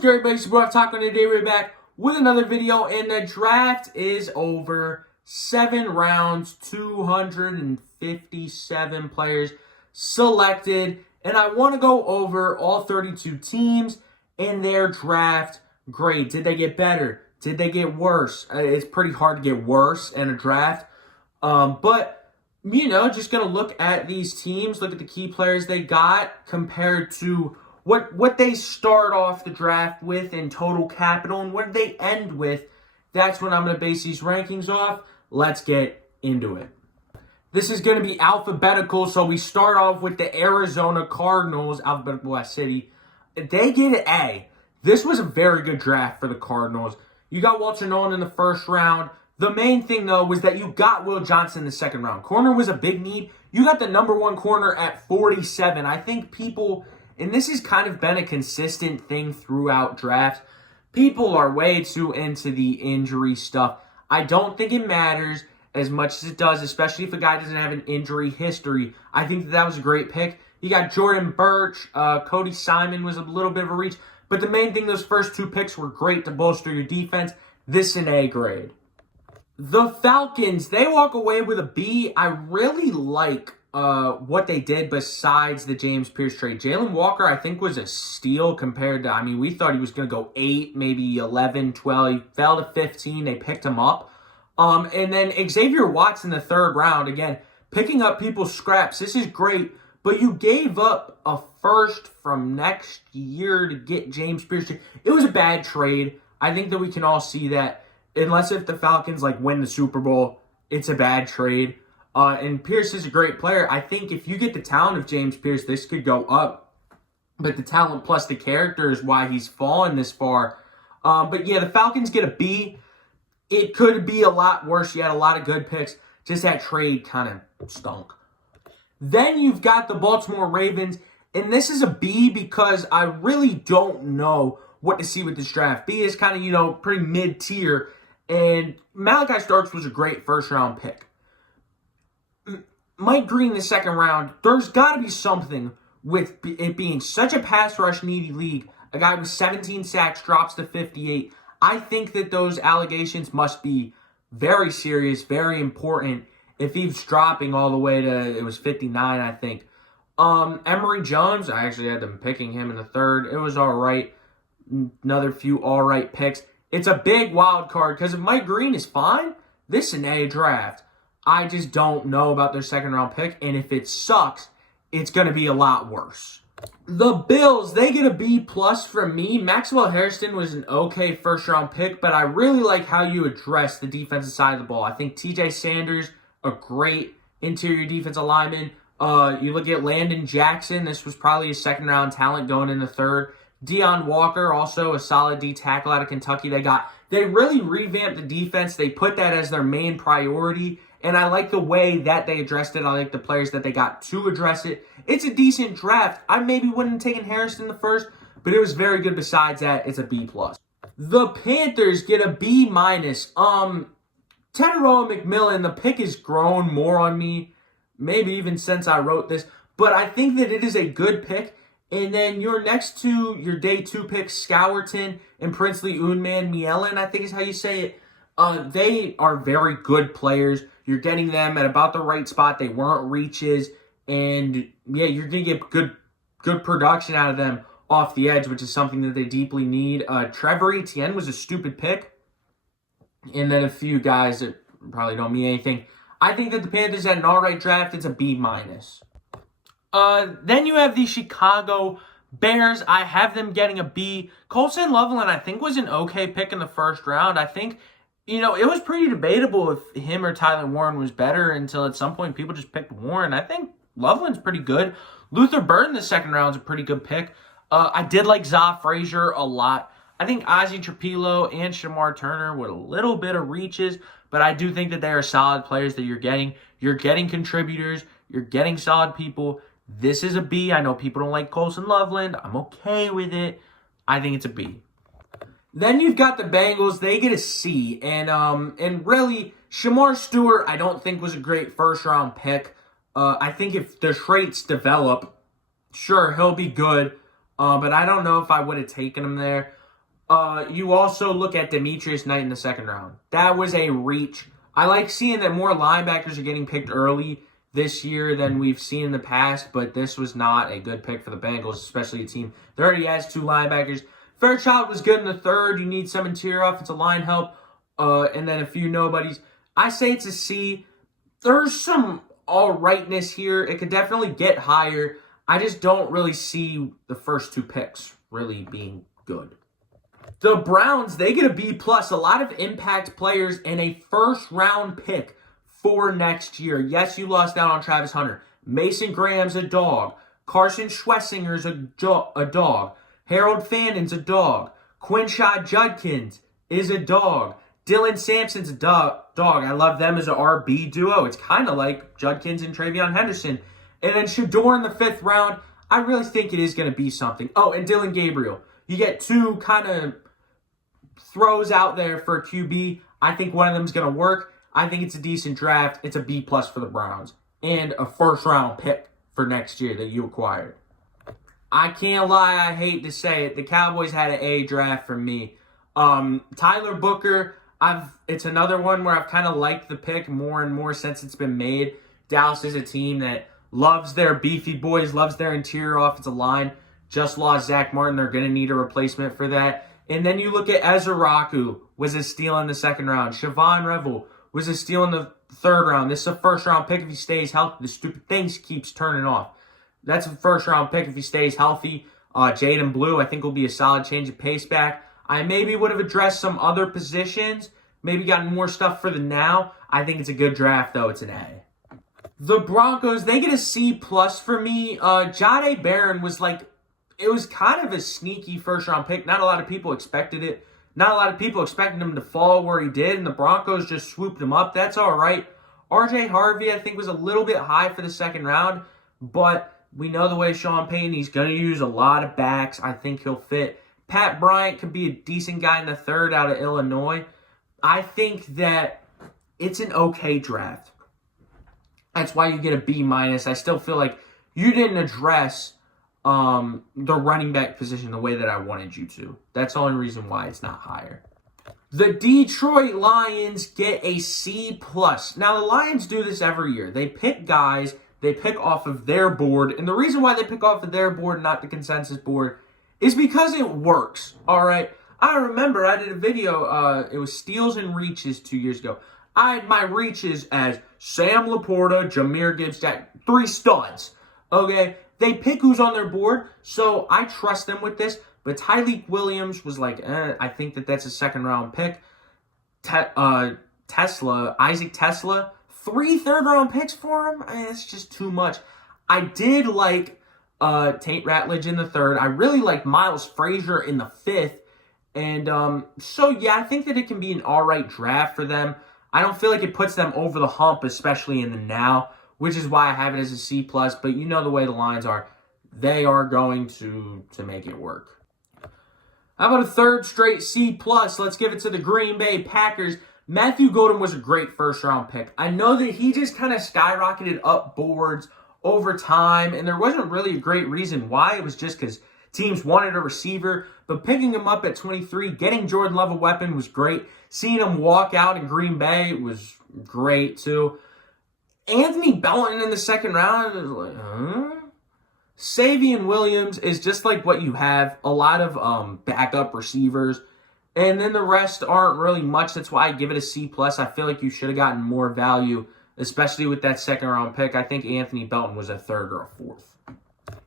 What's good, everybody? It's your boy Taco, and today we're back with another video, and the draft is over. 7 rounds, 257 players selected, and I want to go over all 32 teams and their draft grade. Did they get better? Did they get worse? It's pretty hard to get worse in a draft, but just going to look at these teams, look at the key players they got compared to what they start off the draft with in total capital and what they end with. That's what I'm going to base these rankings off. Let's get into it. This is going to be alphabetical, so we start off with the Arizona Cardinals, alphabetical by city. They get an A. This was a very good draft for the Cardinals. You got Walter Nolan in the first round. The main thing, though, was that you got Will Johnson in the second round. Corner was a big need. You got the number one corner at 47. I think people... And this has kind of been a consistent thing throughout drafts. People are way too into the injury stuff. I don't think it matters as much as it does, especially if a guy doesn't have an injury history. I think that was a great pick. You got Jordan Birch. Cody Simon was a little bit of a reach. But the main thing, those first two picks were great to bolster your defense. This is an A grade. The Falcons, they walk away with a B. I really like what they did besides the James Pierce trade. Jalen Walker, I think, was a steal compared to, we thought he was going to go 8, maybe 11, 12. He fell to 15. They picked him up. And then Xavier Watts in the third round. Again, picking up people's scraps. This is great. But you gave up a first from next year to get James Pierce. It was a bad trade. I think that we can all see that. Unless if the Falcons win the Super Bowl, it's a bad trade. And Pierce is a great player. I think if you get the talent of James Pierce, this could go up. But the talent plus the character is why he's fallen this far. But yeah, the Falcons get a B. It could be a lot worse. You had a lot of good picks. Just that trade kind of stunk. Then you've got the Baltimore Ravens. And this is a B because I really don't know what to see with this draft. B is kind of, pretty mid-tier. And Malachi Starks was a great first-round pick. Mike Green in the second round, there's got to be something with it being such a pass rush needy league. A guy with 17 sacks drops to 58. I think that those allegations must be very serious, very important. If he's dropping all the way to, it was 59, I think. Emory Jones, I actually had them picking him in the third. It was all right. Another few all right picks. It's a big wild card because if Mike Green is fine, this is an A draft. I just don't know about their second round pick, and if it sucks, it's going to be a lot worse. The Bills, they get a B plus from me. Maxwell Hairston was an okay first round pick, but I really like how you address the defensive side of the ball. I think TJ Sanders, a great interior defensive lineman. You look at Landon Jackson, this was probably a second round talent going in the third. Deion Walker, also a solid D tackle out of Kentucky. They really revamped the defense. They put that as their main priority. And I like the way that they addressed it. I like the players that they got to address it. It's a decent draft. I maybe wouldn't have taken Harrison the first, but it was very good. Besides that, it's a B+. The Panthers get a B-. Teteroa McMillan, the pick has grown more on me, maybe even since I wrote this. But I think that it is a good pick. And then your next two, your day 2 picks, Scourton and Princely Unman Mielen, I think is how you say it. They are very good players. You're getting them at about the right spot. They weren't reaches. And, yeah, you're going to get good production out of them off the edge, which is something that they deeply need. Trevor Etienne was a stupid pick. And then a few guys that probably don't mean anything. I think that the Panthers had an all right draft. It's a B-. Then you have the Chicago Bears. I have them getting a B. Colson Loveland, I think, was an okay pick in the first round. I think... it was pretty debatable if him or Tyler Warren was better until at some point people just picked Warren. I think Loveland's pretty good. Luther Bird in the second round is a pretty good pick. I did like Za Frazier a lot. I think Ozzie Trapilo and Shamar Turner with a little bit of reaches, but I do think that they are solid players that you're getting. You're getting contributors. You're getting solid people. This is a B. I know people don't like Colson Loveland. I'm okay with it. I think it's a B. Then you've got the Bengals. They get a C. And really, Shamar Stewart, I don't think was a great first-round pick. I think if the traits develop, sure, he'll be good. But I don't know if I would have taken him there. You also look at Demetrius Knight in the second round. That was a reach. I like seeing that more linebackers are getting picked early this year than we've seen in the past, but this was not a good pick for the Bengals, especially a team that already has 2 linebackers. Fairchild was good in the third. You need some interior offensive line help, and then a few nobodies. I say it's a C. There's some all rightness here. It could definitely get higher. I just don't really see the first 2 picks really being good. The Browns, they get a B+. A lot of impact players and a first-round pick for next year. Yes, you lost out on Travis Hunter. Mason Graham's a dog. Carson Schwesinger's a dog. Harold Fannon's a dog. Quinshad Judkins is a dog. Dylan Sampson's a dog. I love them as an RB duo. It's kind of like Judkins and Travion Henderson. And then Shador in the 5th round. I really think it is going to be something. Oh, and Dylan Gabriel. You get 2 kind of throws out there for a QB. I think one of them is going to work. I think it's a decent draft. It's a B+ for the Browns. And a first-round pick for next year that you acquired. I can't lie. I hate to say it. The Cowboys had an A draft from me. Tyler Booker, it's another one where I've kind of liked the pick more and more since it's been made. Dallas is a team that loves their beefy boys, loves their interior offensive line. Just lost Zach Martin. They're going to need a replacement for that. And then you look at Ezraku, was a steal in the 2nd round. Siobhan Revel was a steal in the 3rd round. This is a first-round pick if he stays healthy. The stupid thing keeps turning off. That's a first-round pick if he stays healthy. Jaden Blue, I think, will be a solid change of pace back. I maybe would have addressed some other positions, maybe gotten more stuff for the now. I think it's a good draft, though. It's an A. The Broncos, they get a C+ for me. Jahdae Barron was it was kind of a sneaky first-round pick. Not a lot of people expected it. Not a lot of people expected him to fall where he did, and the Broncos just swooped him up. That's all right. R.J. Harvey, I think, was a little bit high for the 2nd round, but we know the way Sean Payton, he's going to use a lot of backs. I think he'll fit. Pat Bryant could be a decent guy in the 3rd out of Illinois. I think that it's an okay draft. That's why you get a B-. I still feel like you didn't address the running back position the way that I wanted you to. That's the only reason why it's not higher. The Detroit Lions get a C+. Now, the Lions do this every year. They pick guys, they pick off of their board, and the reason why they pick off of their board, not the consensus board, is because it works, all right? I remember I did a video, it was Steals and Reaches 2 years ago. I had my reaches as Sam Laporta, Jahmyr Gibbs, 3 studs, okay? They pick who's on their board, so I trust them with this. But Tyleik Williams was I think that's a 2nd-round pick. Isaac Tesla, 3 3rd-round picks for him? It's just too much. I did like Tate Ratledge in the 3rd. I really like Miles Frazier in the 5th. And so, yeah, I think that it can be an all right draft for them. I don't feel like it puts them over the hump, especially in the now, which is why I have it as a C+. But you know the way the Lions are. They are going to make it work. How about a 3rd straight C+? Let's give it to the Green Bay Packers. Matthew Golden was a great first-round pick. I know that he just kind of skyrocketed up boards over time, and there wasn't really a great reason why. It was just because teams wanted a receiver. But picking him up at 23, getting Jordan Love a weapon was great. Seeing him walk out in Green Bay was great, too. Anthony Belton in the 2nd round is like, huh? Savion Williams is just like what you have. A lot of backup receivers. And then the rest aren't really much. That's why I give it a C+. I feel like you should have gotten more value, especially with that 2nd-round pick. I think Anthony Belton was a 3rd or a 4th.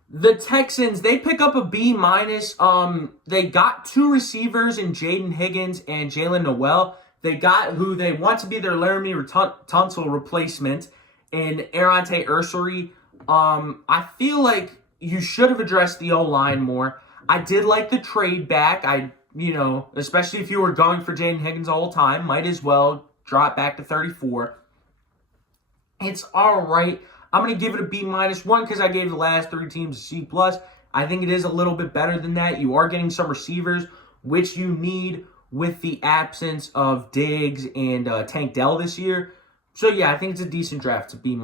The Texans, they pick up a B-. They got 2 receivers in Jaden Higgins and Jalen Noel. They got who they want to be their Laramie Tunsil replacement in Arante Ursary. I feel like you should have addressed the O-line more. I did like the trade back. Especially if you were going for Jaden Higgins the whole time, might as well drop back to 34. It's all right. I'm going to give it a B-. One, because I gave the last 3 teams a C+. I think it is a little bit better than that. You are getting some receivers, which you need with the absence of Diggs and Tank Dell this year. So, yeah, I think it's a decent draft. It's a B-.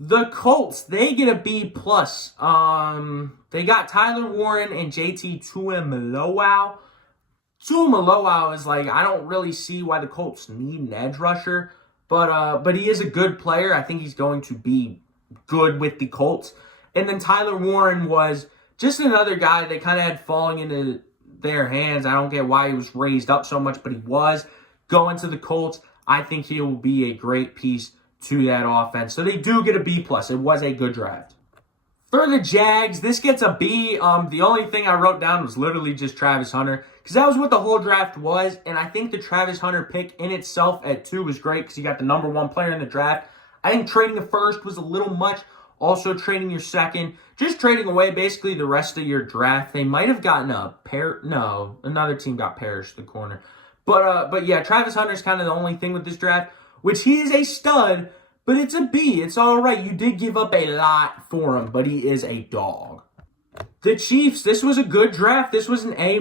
The Colts, they get a B+. They got Tyler Warren and JT Tuimoloau. Tuamaloau is like, I don't really see why the Colts need an edge rusher, but he is a good player. I think he's going to be good with the Colts. And then Tyler Warren was just another guy they kind of had falling into their hands. I don't get why he was raised up so much, but he was going to the Colts. I think he will be a great piece to that offense. So they do get a B+. It was a good draft. For the Jags, this gets a B. The only thing I wrote down was literally just Travis Hunter, because that was what the whole draft was, and I think the Travis Hunter pick in itself at 2 was great because you got the number 1 player in the draft. I think trading the first was a little much. Also trading your second, just trading away basically the rest of your draft. They might have gotten another team got Parrish, the corner. But yeah, Travis Hunter's kind of the only thing with this draft, which he is a stud, but it's a B. It's all right. You did give up a lot for him, but he is a dog. The Chiefs, this was a good draft. This was an A-.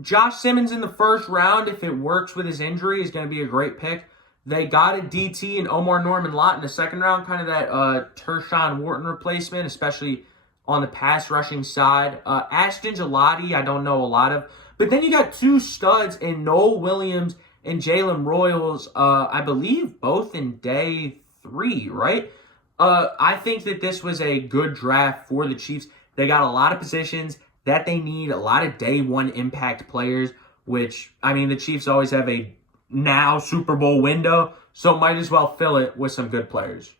Josh Simmons in the first round, if it works with his injury, is going to be a great pick. They got a DT and Omar Norman-Lott in the second round, kind of that Tershawn Wharton replacement, especially on the pass rushing side. Ashton Gelati, I don't know a lot of. But then you got 2 studs in Noel Williams and Jalen Royals, I believe both in day 3, right? I think that this was a good draft for the Chiefs. They got a lot of positions that they need, a lot of day 1 impact players, which, I mean, the Chiefs always have a now Super Bowl window, so might as well fill it with some good players.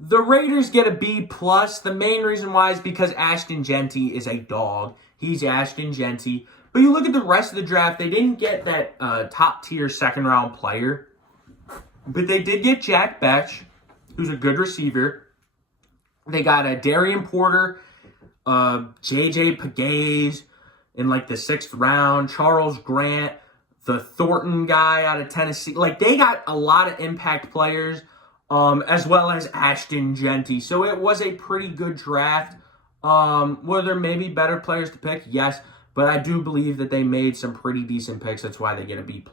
The Raiders get a B+. The main reason why is because Ashton Jeanty is a dog. He's Ashton Jeanty. But you look at the rest of the draft, they didn't get that top-tier second-round player. But they did get Jack Betch, who's a good receiver. They got a Darian Porter, J.J. Pegues in like the 6th round, Charles Grant, the Thornton guy out of Tennessee. Like, they got a lot of impact players, as well as Ashton Jeanty. So it was a pretty good draft. Were there maybe better players to pick? Yes. But I do believe that they made some pretty decent picks. That's why they get a B+.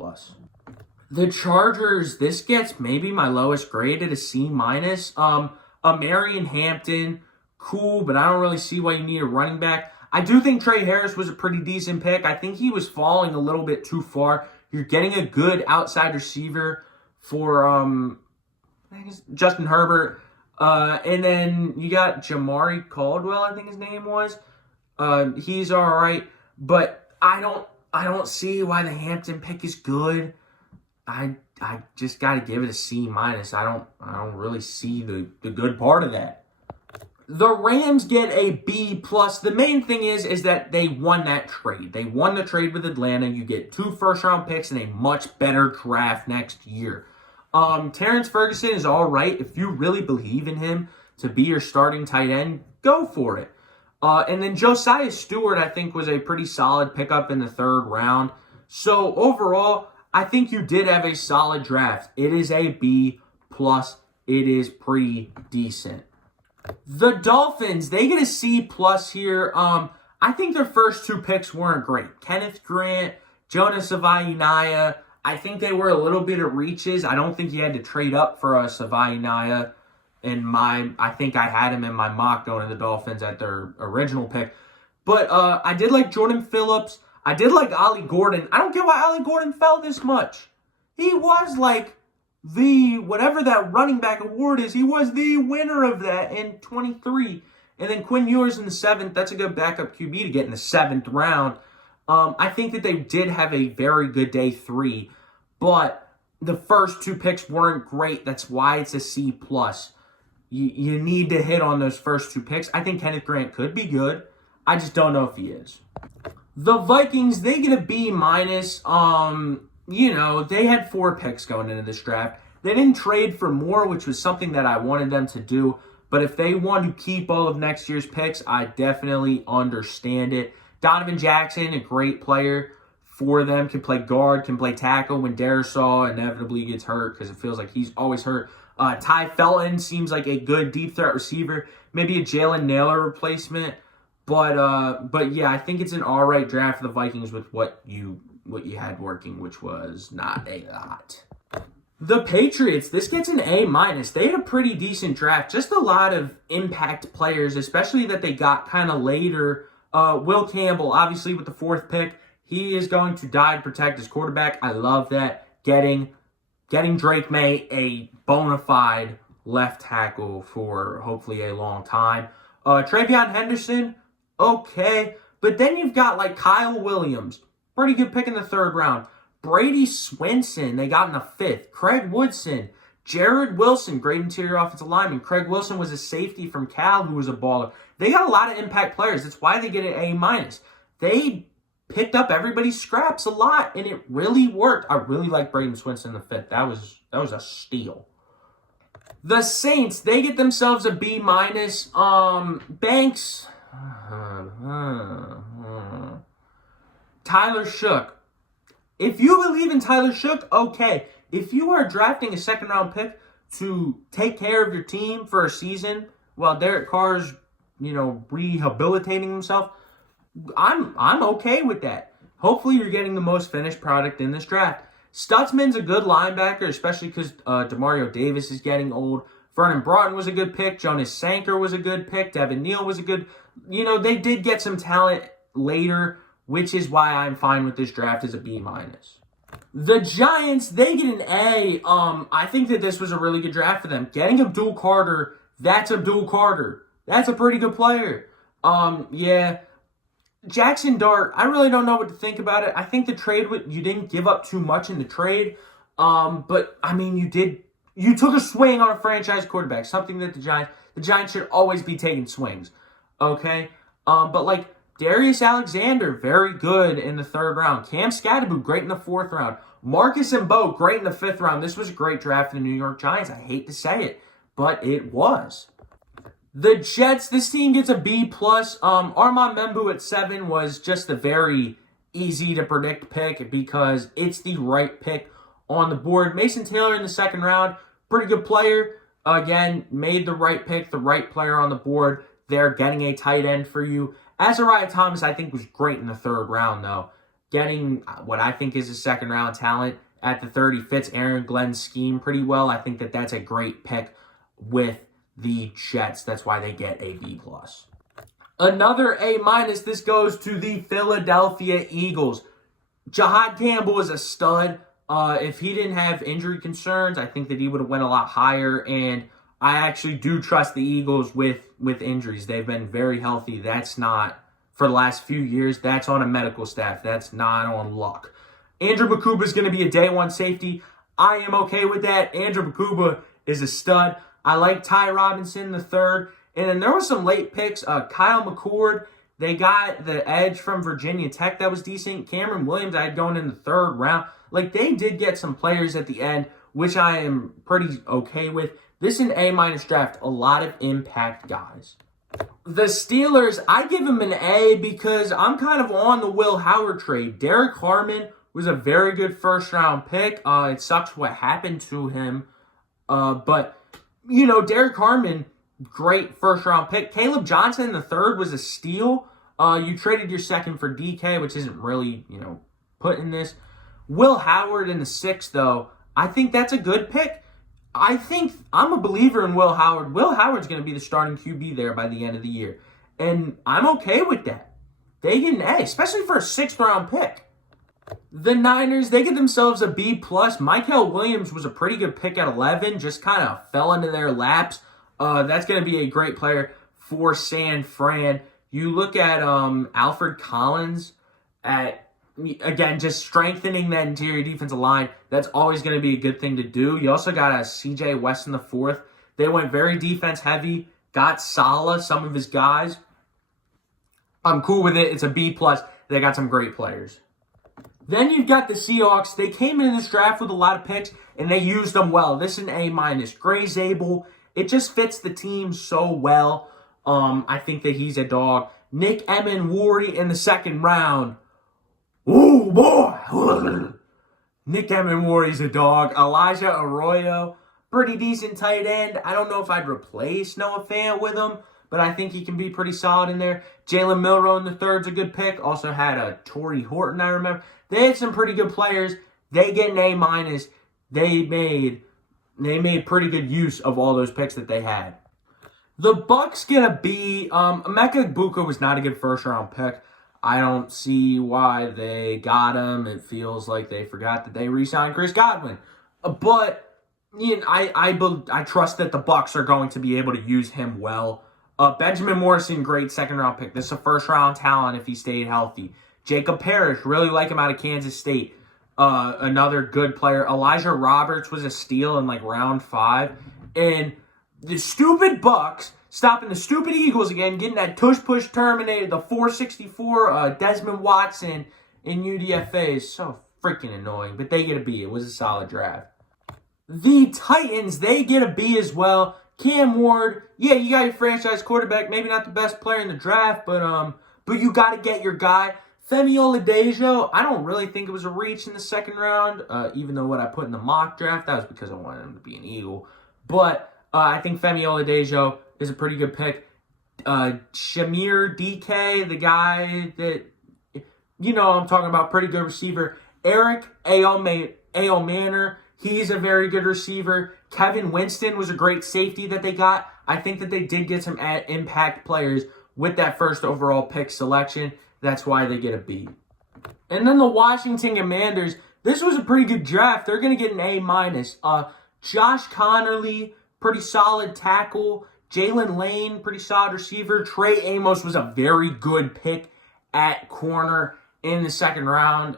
The Chargers, this gets maybe my lowest grade at a C-. Marion Hampton, cool, but I don't really see why you need a running back. I do think Trey Harris was a pretty decent pick. I think he was falling a little bit too far. You're getting a good outside receiver for Justin Herbert. And then you got Jamari Caldwell, I think his name was. He's all right, but I don't see why the Hampton pick is good. I just got to give it a C-. I don't really see the good part of that. The Rams get a B+. The main thing is that they won that trade. They won the trade with Atlanta. You get 2 first-round picks and a much better draft next year. Terrence Ferguson is all right. If you really believe in him to be your starting tight end, go for it. And then Josiah Stewart, I think, was a pretty solid pickup in the 3rd round. So overall, I think you did have a solid draft. It is a B+. It is pretty decent. The Dolphins, they get a C+ here. I think their first 2 picks weren't great. Kenneth Grant, Jonas Savaiinaya. I think they were a little bit of reaches. I don't think you had to trade up for a Savaiinaya. I think I had him in my mock going to the Dolphins at their original pick. But I did like Jordan Phillips. I did like Ollie Gordon. I don't get why Ollie Gordon fell this much. He was like whatever that running back award is, he was the winner of that in 23. And then Quinn Ewers in the 7th. That's a good backup QB to get in the 7th round. I think that they did have a very good day 3, but the first 2 picks weren't great. That's why it's a C+. You need to hit on those first 2 picks. I think Kenneth Grant could be good. I just don't know if he is. The Vikings, they get a B-. They had 4 picks going into this draft. They didn't trade for more, which was something that I wanted them to do. But if they want to keep all of next year's picks, I definitely understand it. Donovan Jackson, a great player for them, can play guard, can play tackle when Darisaw inevitably gets hurt because it feels like he's always hurt. Ty Felton seems like a good deep threat receiver, maybe a Jalen Naylor replacement. But yeah, I think it's an all right draft for the Vikings with what you had working, which was not a lot. The Patriots, this gets an A-. They had a pretty decent draft. Just a lot of impact players, especially that they got kind of later Will Campbell, obviously with the 4th pick, he is going to die to protect his quarterback. I love that. Getting Drake May a bona fide left tackle for hopefully a long time. Travion Henderson, okay. But then you've got like Kyle Williams, pretty good pick in the 3rd round. Brady Swinson, they got in the 5th. Craig Woodson, Jared Wilson, great interior offensive lineman. Craig Wilson was a safety from Cal who was a baller. They got a lot of impact players. That's why they get an A-. They picked up everybody's scraps a lot, and it really worked. I really like Brady Swinson in the 5th. That was a steal. The Saints, they get themselves a B-. Banks. Tyler Shook. If you believe in Tyler Shook, okay. If you are drafting a 2nd-round pick to take care of your team for a season while Derek Carr's, rehabilitating himself, I'm okay with that. Hopefully you're getting the most finished product in this draft. Stutzman's a good linebacker, especially because Demario Davis is getting old. Vernon Broughton was a good pick. Jonas Sanker was a good pick. Devin Neal was a good... they did get some talent later, which is why I'm fine with this draft as a B-. The Giants, they get an A. I think that this was a really good draft for them. Getting Abdul Carter, that's Abdul Carter. That's a pretty good player. Yeah. Jackson Dart, I really don't know what to think about it. I think the trade, you didn't give up too much in the trade. But, I mean, you took a swing on a franchise quarterback, something that the Giants should always be taking swings. Okay? But, like, Darius Alexander, very good in the 3rd round. Cam Scatterbo, great in the 4th round. Marcus Mbow, great in the 5th round. This was a great draft for the New York Giants. I hate to say it, but it was. The Jets, this team gets a B+. Armand Membu at 7 was just a very easy to predict pick because it's the right pick on the board. Mason Taylor in the 2nd round, pretty good player. Again, made the right pick, the right player on the board. They're getting a tight end for you. Azariah Thomas, I think, was great in the 3rd round, though. Getting what I think is a 2nd-round talent at the 30 fits Aaron Glenn's scheme pretty well. I think that that's a great pick with the Jets. That's why they get a B+. Another A-. This goes to the Philadelphia Eagles. Jahad Campbell is a stud. If he didn't have injury concerns, I think that he would have went a lot higher, and I actually do trust the Eagles with injuries. They've been very healthy. That's not, for the last few years, that's on a medical staff. That's not on luck. Andrew Bakuba is going to be a day 1 safety. I am okay with that. Andrew Bakuba is a stud. I like Ty Robinson the 3rd. And then there were some late picks. Kyle McCord, they got the edge from Virginia Tech that was decent. Cameron Williams, I had going in the 3rd round. Like, they did get some players at the end, which I am pretty okay with. This is an A- draft. A lot of impact guys. The Steelers, I give them an A because I'm kind of on the Will Howard trade. Derek Harmon was a very good 1st-round pick. It sucks what happened to him. But, Derek Harmon, great 1st-round pick. Caleb Johnson in the 3rd was a steal. You traded your 2nd for DK, which isn't really, put in this. Will Howard in the 6th, though, I think that's a good pick. I think I'm a believer in Will Howard. Will Howard's going to be the starting QB there by the end of the year. And I'm okay with that. They get an A, especially for a 6th-round pick. The Niners, they get themselves a B+. Mykel Williams was a pretty good pick at 11, just kind of fell into their laps. That's going to be a great player for San Fran. You look at Alfred Collins again, just strengthening that interior defensive line. That's always going to be a good thing to do. You also got a CJ West in the 4th. They went very defense heavy. Got Saleh, some of his guys. I'm cool with it. It's a B+. They got some great players. Then you've got the Seahawks. They came in this draft with a lot of picks, and they used them well. This is an A-. Gray Zabel, it just fits the team so well. I think that he's a dog. Nick Emenwari in the 2nd round. Ooh, boy. Nick Emenwari's a dog. Elijah Arroyo, pretty decent tight end. I don't know if I'd replace Noah Fant with him, but I think he can be pretty solid in there. Jalen Milroe in the 3rd's a good pick. Also had a Torrey Horton, I remember. They had some pretty good players. They get an A-. They made pretty good use of all those picks that they had. The Bucks get a B. Emeka Egbuka was not a good first-round pick. I don't see why they got him. It feels like they forgot that they re-signed Chris Godwin. But you know, I trust that the Bucks are going to be able to use him well. Benjamin Morrison, great second-round pick. This is a first-round talent if he stayed healthy. Jacob Parrish, really like him out of Kansas State. Another good player. Elijah Roberts was a steal in like round 5. And the stupid Bucks stopping the stupid Eagles again, getting that tush-push terminated, the 464 Desmond Watson in UDFA is so freaking annoying. But they get a B. It was a solid draft. The Titans, they get a B as well. Cam Ward, yeah, you got your franchise quarterback. Maybe not the best player in the draft, but you got to get your guy. Femi Oladejo, I don't really think it was a reach in the second round, even though what I put in the mock draft, that was because I wanted him to be an Eagle. But I think Femi Oladejo is a pretty good pick. Shamir DK, the guy that, you know I'm talking about, pretty good receiver. Eric Manor, he's a very good receiver. Kevin Winston was a great safety that they got. I think that they did get some impact players with that first overall pick selection. That's why they get a B. And then the Washington Commanders, this was a pretty good draft. They're going to get an A-. Josh Connerly, pretty solid tackle. Jalen Lane, pretty solid receiver. Trey Amos was a very good pick at corner in the second round.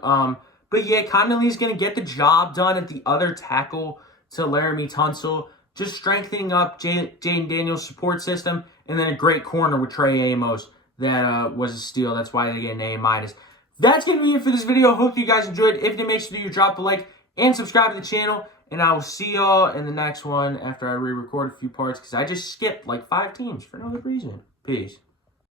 But yeah, Connerly's going to get the job done at the other tackle to Laramie Tunsil, just strengthening up Jaden Daniels' support system, and then a great corner with Trey Amos. That was a steal. That's why they get an A-. That's going to be it for this video. Hope you guys enjoyed. If you did, make sure you drop a like and subscribe to the channel. And I will see y'all in the next one after I re-record a few parts because I just skipped like 5 teams for no good reason. Peace.